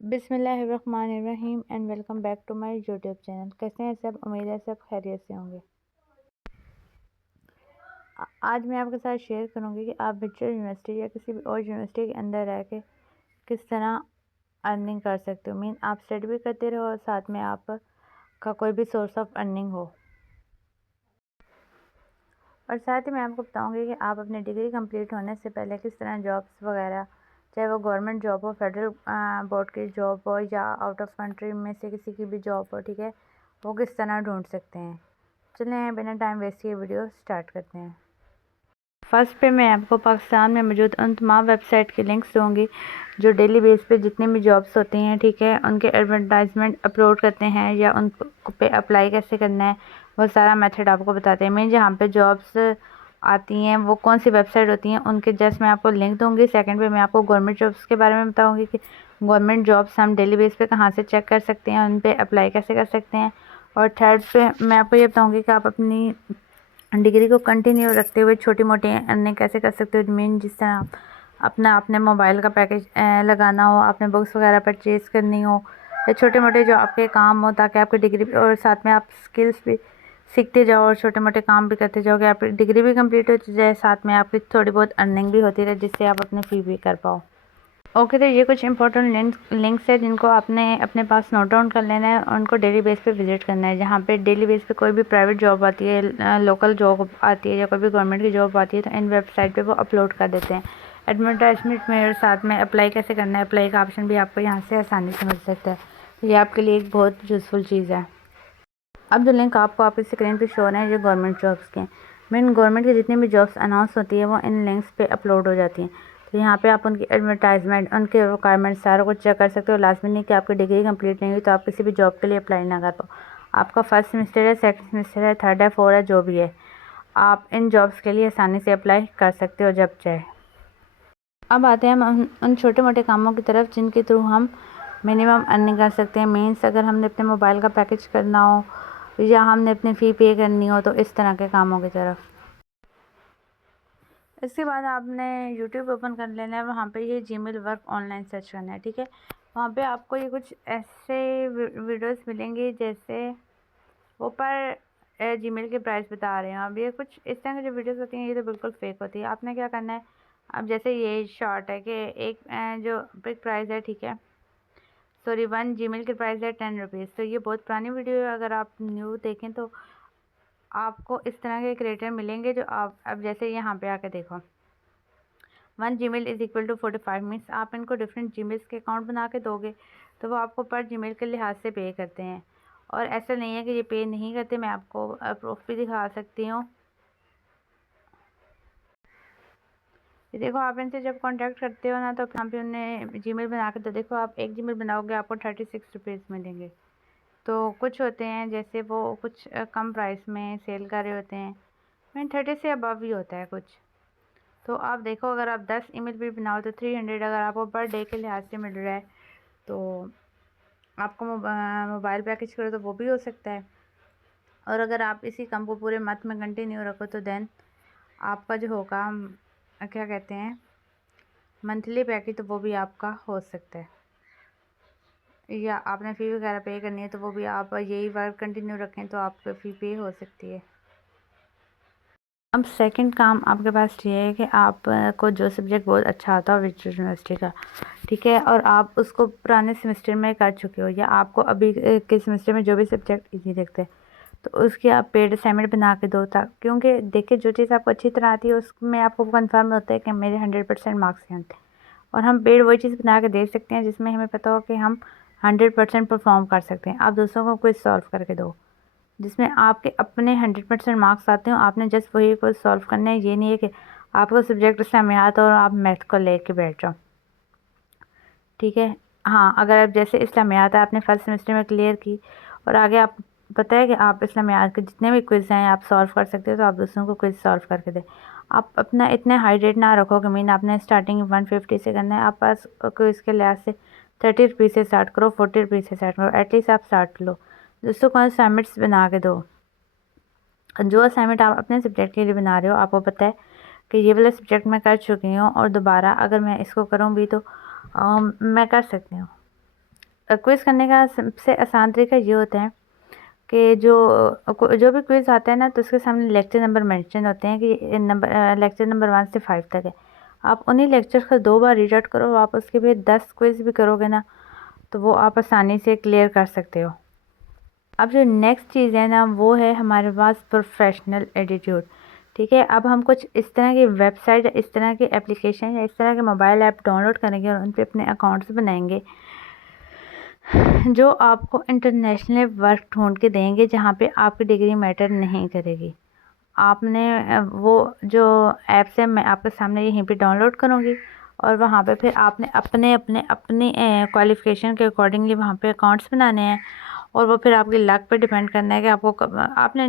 बिस्मिल्लाहिर्रहमानिर्रहीम and welcome back to my YouTube channel. कैसे हैं सब? उम्मीद है सब खैरियत से होंगे। आज मैं आपके साथ शेयर करूंगी कि आप विक्टोरिया यूनिवर्सिटी या किसी भी और यूनिवर्सिटी के अंदर रह के किस तरह अर्निंग कर सकते हो। मीन आप स्टडी भी करते रहो और साथ में आपका कोई भी सोर्स ऑफ अर्निंग हो। और साथ ही मैं आपको बताऊंगी कि आप अपनी डिग्री कंप्लीट होने से पहले किस तरह जॉब्स वगैरह, चाहे वो गवर्नमेंट जॉब हो, फेडरल बोर्ड की जॉब हो या आउट ऑफ कंट्री में से किसी की भी जॉब हो, ठीक है, वो किस तरह ढूंढ सकते हैं। चलें बिना टाइम वेस्ट किए वीडियो स्टार्ट करते हैं। फर्स्ट पे मैं आपको पाकिस्तान में मौजूद उन तमाम वेबसाइट के लिंक्स दूँगी जो डेली बेस पे जितने भी जॉब्स होती हैं, ठीक है, उनके एडवर्टाइजमेंट अपलोड करते हैं या उन पे अप्लाई कैसे करना है, वो सारा मेथड आपको बताते हैं। मैं जहाँ पे जॉब्स आती हैं वो कौन सी वेबसाइट होती हैं उनके जस्ट मैं आपको लिंक दूँगी। सेकंड पे मैं आपको गवर्नमेंट जॉब्स के बारे में बताऊँगी कि गवर्नमेंट जॉब्स हम डेली बेस पे कहाँ से चेक कर सकते हैं, उन पर अप्लाई कैसे कर सकते हैं। और थर्ड पे मैं आपको ये बताऊँगी कि आप अपनी डिग्री को कंटिन्यू रखते हुए छोटी मोटी अर्निंग कैसे कर सकते हो। मीन जिस तरह अपने मोबाइल का पैकेज लगाना हो, आपने बुक्स वगैरह परचेज़ करनी हो या छोटे मोटे जो आपके काम हो, ताकि आपकी डिग्री और साथ में आप स्किल्स भी सीखते जाओ और छोटे मोटे काम भी करते जाओ कि आपकी डिग्री भी कंप्लीट हो जाए, साथ में आपकी थोड़ी बहुत अर्निंग भी होती रहे जिससे आप अपनी फ़ी भी कर पाओ। ओके, तो ये कुछ इंपॉर्टेंट लिंक्स है जिनको आपने अपने पास नोट डाउन कर लेना है और उनको डेली बेस पे विजिट करना है। जहाँ पे डेली बेस पे कोई भी प्राइवेट जॉब आती है, लोकल जॉब आती है या कोई भी गवर्नमेंट की जॉब आती है, तो इन वेबसाइट पे वो अपलोड कर देते हैं एडवर्टाइजमेंट में। और साथ में अप्लाई कैसे करना है, अप्लाई का ऑप्शन भी आपको यहाँ से आसानी से मिल सकता है। तो ये आपके लिए एक बहुत यूज़फुल चीज़ है। अब जो लिंक आपकी स्क्रीन पर शो हो रहे हैं ये गवर्नमेंट जॉब्स के। मीन गवर्नमेंट की जितनी भी जॉब्स अनाउंस होती है वो इन लिंक्स पे अपलोड हो जाती हैं। तो यहाँ पे आप उनकी एडवर्टाइजमेंट, उनके रिक्वायरमेंट सारा कुछ चेक कर सकते हो। लाजमी नहीं कि आपकी डिग्री कंप्लीट नहीं हुई तो आप किसी भी जॉब के लिए अप्लाई ना कर पाओ। आपका फर्स्ट सेमेस्टर है, सेकंड सेमेस्टर है, थर्ड है, फोर्थ है, जो भी है, आप इन जॉब्स के लिए आसानी से अप्लाई कर सकते हो जब चाहे। अब आते हैं हम उन छोटे मोटे कामों की तरफ जिनके थ्रू हम मिनिमम अर्निंग कर सकते हैं। मीन्स अगर हमने अपने मोबाइल का पैकेज करना हो या हमने अपनी फ़ी पे करनी हो, तो इस तरह के कामों की तरफ। इसके बाद आपने यूट्यूब ओपन कर लेना है, वहाँ पे ये जीमेल वर्क ऑनलाइन सर्च करना है, ठीक है। वहाँ पे आपको ये कुछ ऐसे वीडियोस मिलेंगे जैसे ऊपर जीमेल के प्राइस बता रहे हैं। अब ये कुछ इस तरह की जो वीडियोस होती हैं ये तो बिल्कुल फेक होती है। आपने क्या करना है, अब जैसे ये शॉर्ट है कि एक जो बिग प्राइस है, ठीक है, सॉरी, 1 जीमेल के प्राइस है 10 रुपीज़। तो ये बहुत पुरानी वीडियो है। अगर आप न्यू देखें तो आपको इस तरह के क्रिएटर मिलेंगे जो आप अब जैसे यहाँ पे आके देखो, 1 Gmail is equal to 45 means आप इनको डिफरेंट जीमेल्स के अकाउंट बना के दोगे तो वो आपको पर जीमेल के लिहाज से पे करते हैं। और ऐसा नहीं है कि ये पे नहीं करते, मैं आपको प्रूफ भी दिखा सकती हूँ। ये देखो, आप इनसे जब कांटेक्ट करते हो ना तो यहाँ पे उन्हें जीमेल बना के, तो देखो आप एक जीमेल बनाओगे आपको 36 रुपीज़ मिलेंगे। तो कुछ होते हैं जैसे वो कुछ कम प्राइस में सेल कर रहे होते हैं, मीन 30 से अबव ही होता है कुछ। तो आप देखो, अगर आप 10 ईमेल भी बनाओ तो 300 अगर आपको पर डे के लिहाज से मिल रहा है तो आपको मोबाइल पैकेज करो तो वो भी हो सकता है। और अगर आप इसी काम को पूरे मंथ में कंटिन्यू रखो तो देन आपका जो होगा, क्या कहते हैं, मंथली पैकेज, तो वो भी आपका हो सकता है। या आपने फ़ी वगैरह पे करनी है तो वो भी आप यही वर्क कंटिन्यू रखें तो आपको फ़ी पे हो सकती है। अब सेकंड काम आपके पास ये है कि आपको जो सब्जेक्ट बहुत अच्छा आता हो विक्टोरिया यूनिवर्सिटी का, ठीक है, और आप उसको पुराने सेमेस्टर में कर चुके हो या आपको अभी के सेमेस्टर में जो भी सब्जेक्ट इजी लगते हैं तो उसकी आप पेड असाइनमेंट बना के दो। क्योंकि देखिए, जो चीज़ आपको अच्छी तरह आती है उसमें आपको कन्फर्म होता है कि मेरे 100% मार्क्स हैं, और हम पेड वही चीज़ बना के दे सकते हैं जिसमें हमें पता हो कि हम 100% परफॉर्म कर सकते हैं। आप दूसरों को क्विज सॉल्व करके दो जिसमें आपके अपने 100% मार्क्स आते हो। आपने जस्ट वही को सॉल्व करना है। ये नहीं है कि आपको सब्जेक्ट इस्लामियात और आप मैथ को लेके बैठ जाओ, ठीक है। हाँ, अगर आप जैसे इस्लामियात है आपने फर्स्ट सेमेस्टर में क्लियर की और आगे आप पता है कि आप इस्लामियात के जितने भी क्विज़ हैं आप सॉल्व कर सकते हो, तो आप दूसरों को क्विज़ सॉल्व करके दें। आप अपना इतने हाई रेट ना रखो कि मीन आपने स्टार्टिंग 150 से करना है। आप पास क्विज़ के लिहाज से 30 रुपीज़ से स्टार्ट करो, 40 रुपीज़ से स्टार्ट करो, एटलीस्ट आप स्टार्ट लो। दूसरों को असाइनमेंट्स बना के दो। जो असाइनमेंट आप अपने सब्जेक्ट के लिए बना रहे हो आपको पता है कि ये वाला सब्जेक्ट मैं कर चुकी हूँ और दोबारा अगर मैं इसको करूँ भी तो मैं कर सकती हूँ। क्विज़ करने का सबसे आसान तरीका ये होता है कि जो भी क्विज़ आता है ना, तो उसके सामने लेक्चर नंबर मेंशन होते हैं कि लेक्चर नंबर 1 से 5 तक है। आप उन्हीं लेक्चर्स को 2 बार रीड आउट करो, आप उसके फिर 10 क्विज़ भी करोगे ना, तो वो आप आसानी से क्लियर कर सकते हो। अब जो नेक्स्ट चीज़ है ना, वो है हमारे पास प्रोफेशनल एटीट्यूड। ठीक है, अब हम कुछ इस तरह की वेबसाइट, इस तरह की एप्लीकेशन या इस तरह के मोबाइल ऐप डाउनलोड करेंगे और उन पे अपने अकाउंट्स बनाएंगे जो आपको इंटरनेशनल वर्क ढूंढ के देंगे, जहाँ पे आपकी डिग्री मैटर नहीं करेगी। आपने वो जो ऐप्स है मैं आपके सामने यहीं पे डाउनलोड करूँगी और वहाँ पे फिर आपने अपनी क्वालिफ़िकेशन के अकॉर्डिंगली वहाँ पे अकाउंट्स बनाने हैं और वो फिर आपकी लक पे डिपेंड करना है कि आपको कब आपने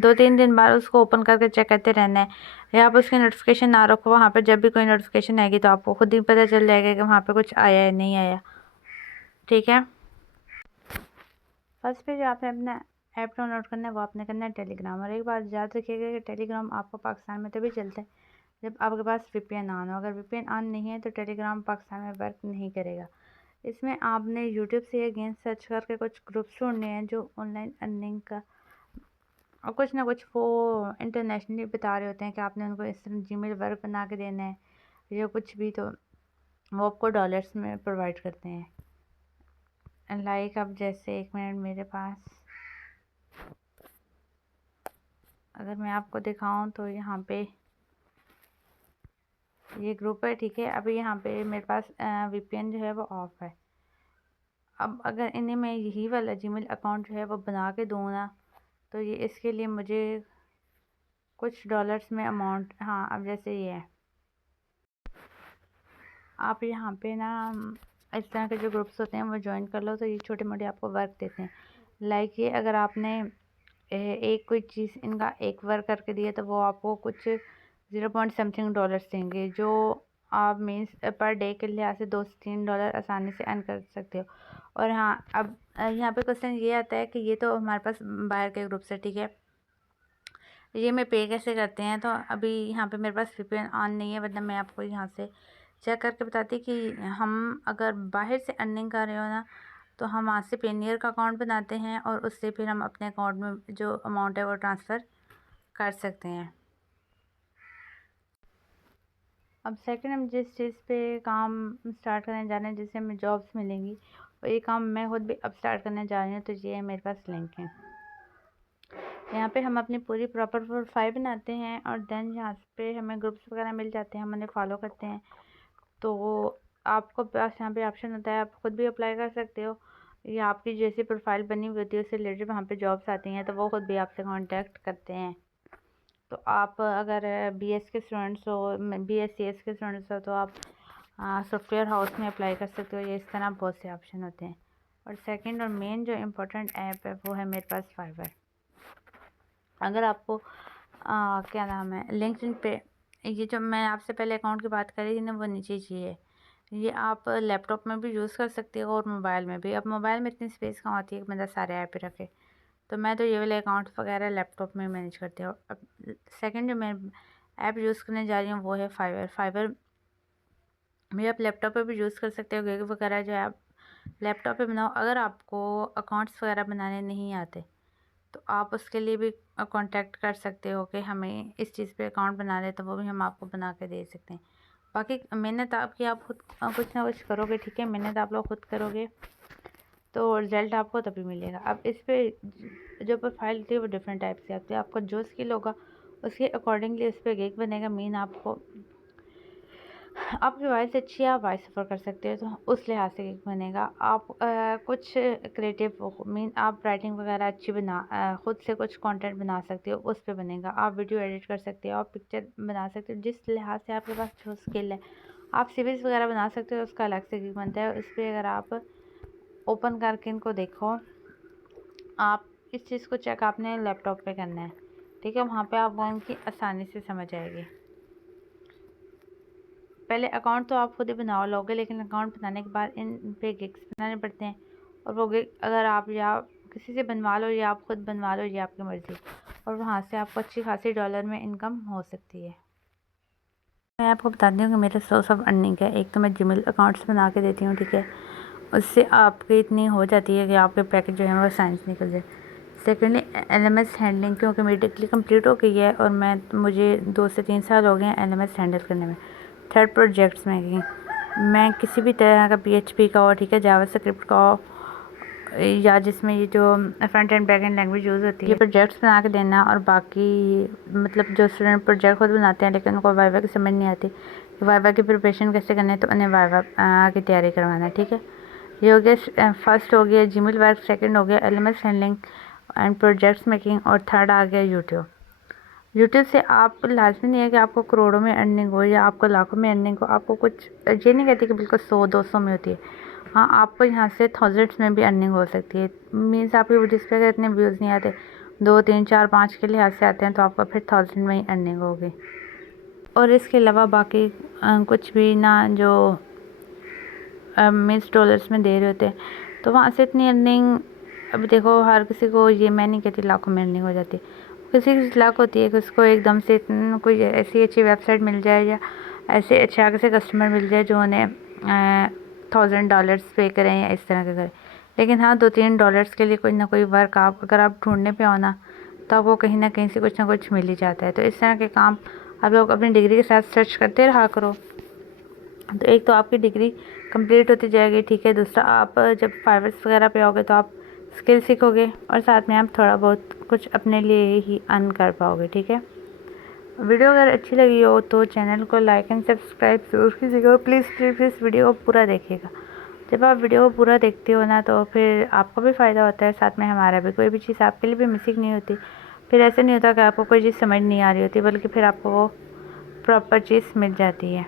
2-3 दिन बाद उसको ओपन करके चेक करते रहना है, या आप उसकी नोटिफिकेशन ना रखो। वहाँ पे जब भी कोई नोटिफिकेशन आएगी तो आपको खुद ही पता चल जाएगा कि वहाँ पे कुछ आया है नहीं आया। ठीक है, फर्स्ट पे जो आपने अपना ऐप डाउनलोड करना है वो आपने करना है टेलीग्राम। और एक बात याद रखिएगा कि टेलीग्राम आपको पाकिस्तान में तभी चलता है जब आपके पास VPN ऑन हो। अगर VPN ऑन नहीं है तो टेलीग्राम पाकिस्तान में वर्क नहीं करेगा। इसमें आपने यूट्यूब से अगेन सर्च करके कुछ ग्रुप्स ढूंढने हैं जो ऑनलाइन अर्निंग का और कुछ ना कुछ वो इंटरनेशनली बता रहे होते हैं कि आपने उनको इस तरह जीमेल वर्क बना के देना है या कुछ भी, तो वो आपको डॉलर्स में प्रोवाइड करते हैं। लाइक अब जैसे 1 मिनट मेरे पास अगर मैं आपको दिखाऊं तो यहाँ पे ये ग्रुप है। ठीक है, अभी यहाँ पे मेरे पास VPN जो है वो ऑफ है। अब अगर इन्हें मैं यही वाला जीमेल अकाउंट जो है वो बना के दूँ ना, तो ये इसके लिए मुझे कुछ डॉलर्स में अमाउंट, हाँ अब जैसे ये है, आप यहाँ पे ना इस तरह के जो ग्रुप्स होते हैं वो ज्वाइन कर लो तो ये छोटे मोटे आपको वर्क देते हैं। लाइक ये अगर आपने एक कोई चीज़ इनका एक वर्क करके दिया तो वो आपको कुछ 0 पॉइंट समथिंग डॉलर्स देंगे, जो आप मीन्स पर डे के लिहाज से 2 से 3 डॉलर आसानी से अर्न कर सकते हो। और हाँ, अब यहाँ पे क्वेश्चन ये आता है कि ये तो हमारे पास बाहर के ग्रुप्स है, ठीक है, ये मैं पे कैसे करते हैं। तो अभी यहाँ पे मेरे पास VPN ऑन नहीं है, वरना मैं आपको यहाँ से चेक करके बताती कि हम अगर बाहर से अर्निंग कर रहे हो ना, तो हम वहाँ से पेनियर का अकाउंट बनाते हैं और उससे फिर हम अपने अकाउंट में जो अमाउंट है वो ट्रांसफ़र कर सकते हैं। अब सेकंड हम जिस चीज़ पे काम स्टार्ट करने जा रहे हैं जिससे हमें जॉब्स मिलेंगी, और ये काम मैं खुद भी अब स्टार्ट करने जा रही हूँ, तो ये है मेरे पास लिंक है। यहाँ पे हम अपनी पूरी प्रॉपर प्रोफाइल बनाते हैं और देन यहाँ पे हमें ग्रुप्स वगैरह मिल जाते हैं, हम उन्हें फॉलो करते हैं। तो आपको पास यहाँ पे ऑप्शन होता है, आप खुद भी अप्लाई कर सकते हो या आपकी जैसी प्रोफाइल बनी हुई होती है उससे रिलेटेड वहाँ पे जॉब्स आती हैं तो वो खुद भी आपसे कांटेक्ट करते हैं। तो आप अगर BS के स्टूडेंट्स हो, BScs के स्टूडेंट्स हो, तो आप सॉफ्टवेयर हाउस में अप्लाई कर सकते हो। ये इस तरह बहुत से ऑप्शन होते हैं। और सेकंड और मेन जो इम्पोर्टेंट ऐप है वो है मेरे पास फाइवर। अगर आपको क्या नाम है लिंक्डइन पे, ये जो मैं आपसे पहले अकाउंट की बात कर रही थी ना, वो नीचे चाहिए, ये आप लैपटॉप में भी यूज़ कर सकते हो और मोबाइल में भी। अब मोबाइल में इतनी स्पेस कहाँ होती है कि बंदा सारे ऐप पे रखे, तो मैं तो ये वाले अकाउंट वगैरह लैपटॉप में मैनेज करती हूँ। अब सेकंड जो मैं ऐप यूज़ करने जा रही हूँ वो है फाइवर। फाइवर भी आप लैपटॉप पे भी यूज़ कर सकते हो, गिग वगैरह जो आप लैपटॉप पे बनाओ। अगर आपको अकाउंट्स वगैरह बनाने नहीं आते तो आप उसके लिए भी कांटेक्ट कर सकते हो कि हमें इस चीज़ पे अकाउंट बना दे, तो वो भी हम आपको बना के दे सकते हैं। बाकी मेहनत आपकी, आप खुद कुछ ना कुछ करोगे, ठीक है, मेहनत आप लोग खुद करोगे तो रिज़ल्ट आपको तभी मिलेगा। अब इस पे जो प्रोफाइल होती है वो डिफरेंट टाइप से आती है, आपका जो स्किल होगा उसके अकॉर्डिंगली उस पर गिग बनेगा। मीन आपको आपकी वॉइस अच्छी है, आप वॉइस ऑफर कर सकते हो तो उस लिहाज से गिग बनेगा। आप कुछ क्रिएटिव मीन आप राइटिंग वगैरह अच्छी खुद से कुछ कंटेंट बना सकते हो, उस पे बनेगा। आप वीडियो एडिट कर सकते हो, आप पिक्चर बना सकते हो, जिस लिहाज से आपके पास जो स्किल है। आप सीरीज़ वगैरह बना सकते हो, उसका अलग से गिग बनता है। इस पर अगर आप ओपन करके इनको देखो, आप इस चीज़ को चेक आपने लैपटॉप पे करना है, ठीक है, वहाँ पे आपको इनकी आसानी से समझ आएगी। पहले अकाउंट तो आप खुद ही बना लोगे, लेकिन अकाउंट बनाने के बाद इन पे गिग्स बनाने पड़ते हैं, और वो गिग अगर आप या किसी से बनवा लो या आप खुद बनवा लो, ये आपकी मर्ज़ी, और वहाँ से आपको अच्छी खासी डॉलर में इनकम हो सकती है। मैं आपको बता दी हूँ कि मेरे सोर्स ऑफ अर्निंग है। एक तो मैं जीमेल अकाउंट्स बना के देती हूँ, ठीक है, उससे आपकी इतनी हो जाती है कि आपके पैकेज जो है वो साइंस निकल जाए। सेकेंडली LMS हैंडलिंग, क्योंकि मेरी डिग्री कंप्लीट हो गई है और मुझे 2 से 3 साल हो गए हैं LMS हैंडल करने में। थर्ड प्रोजेक्ट्स में मैं किसी भी तरह का PHP का हो, ठीक है, जावास्क्रिप्ट का हो, या जिसमें ये जो front end back and language use होती है, ये प्रोजेक्ट्स बना के देना। और बाकी मतलब जो स्टूडेंट प्रोजेक्ट खुद बनाते हैं लेकिन उनको वाइवा की समझ नहीं आती कि वाइवा की प्रिपरेशन कैसे करनी है, तो उन्हें वाइवा की तैयारी करवाना, ठीक है। ये हो गया, फर्स्ट हो गया जीमेल वर्क, सेकंड हो गया LMS handling and projects making, और थर्ड आ गया यूट्यूब। यूट्यूब से आप लाजमी नहीं है कि आपको करोड़ों में अर्निंग हो या आपको लाखों में अर्निंग हो। आपको कुछ ये नहीं कहती कि बिल्कुल 100-200 में होती है। हाँ, आपको यहाँ से थाउजेंड्स में भी अर्निंग हो सकती है। मीन्स आपकी वीडियोज़ पे अगर इतने व्यूज़ नहीं आते, 2, 3, 4, 5 के लिहाज से आते हैं, तो आपका फिर 1000 में ही अर्निंग होगी। और इसके अलावा बाकी कुछ भी ना जो मीन्स डॉलर्स में दे रहे होते हैं, तो वहाँ से इतनी अर्निंग, अब देखो हर किसी को, ये मैं नहीं कहती लाखों में अर्निंग हो जाती, किसी की लक होती है कि उसको एकदम से कोई ऐसी अच्छी वेबसाइट मिल जाए या ऐसे अच्छे आगे से कस्टमर मिल जाए जो उन्हें $1000 पे करें या इस तरह के करें। लेकिन हाँ, $2-3 के लिए कोई ना कोई वर्क अगर आप ढूंढने पे हो ना, तो आपको कहीं ना कहीं से कुछ ना कुछ मिल ही जाता है। तो इस तरह के काम आप लोग अपनी डिग्री के साथ सर्च करते रहा करो। तो एक तो आपकी डिग्री कंप्लीट होती जाएगी, ठीक है। दूसरा, आप जब फाइवर्स वगैरह पे आओगे तो आप स्किल सीखोगे और साथ में आप थोड़ा बहुत कुछ अपने लिए ही अर्न कर पाओगे, ठीक है। वीडियो अगर अच्छी लगी हो तो चैनल को लाइक एंड सब्सक्राइब ज़रूर कीजिएगा। प्लीज़ वीडियो को पूरा देखिएगा। जब आप वीडियो को पूरा देखते हो ना, तो फिर आपको भी फ़ायदा होता है, साथ में हमारा भी। कोई भी चीज़ आपके लिए भी मिसिंग नहीं होती। फिर ऐसा नहीं होता कि आपको कोई चीज़ समझ नहीं आ रही होती, बल्कि फिर आपको वो प्रॉपर चीज़ मिल जाती है।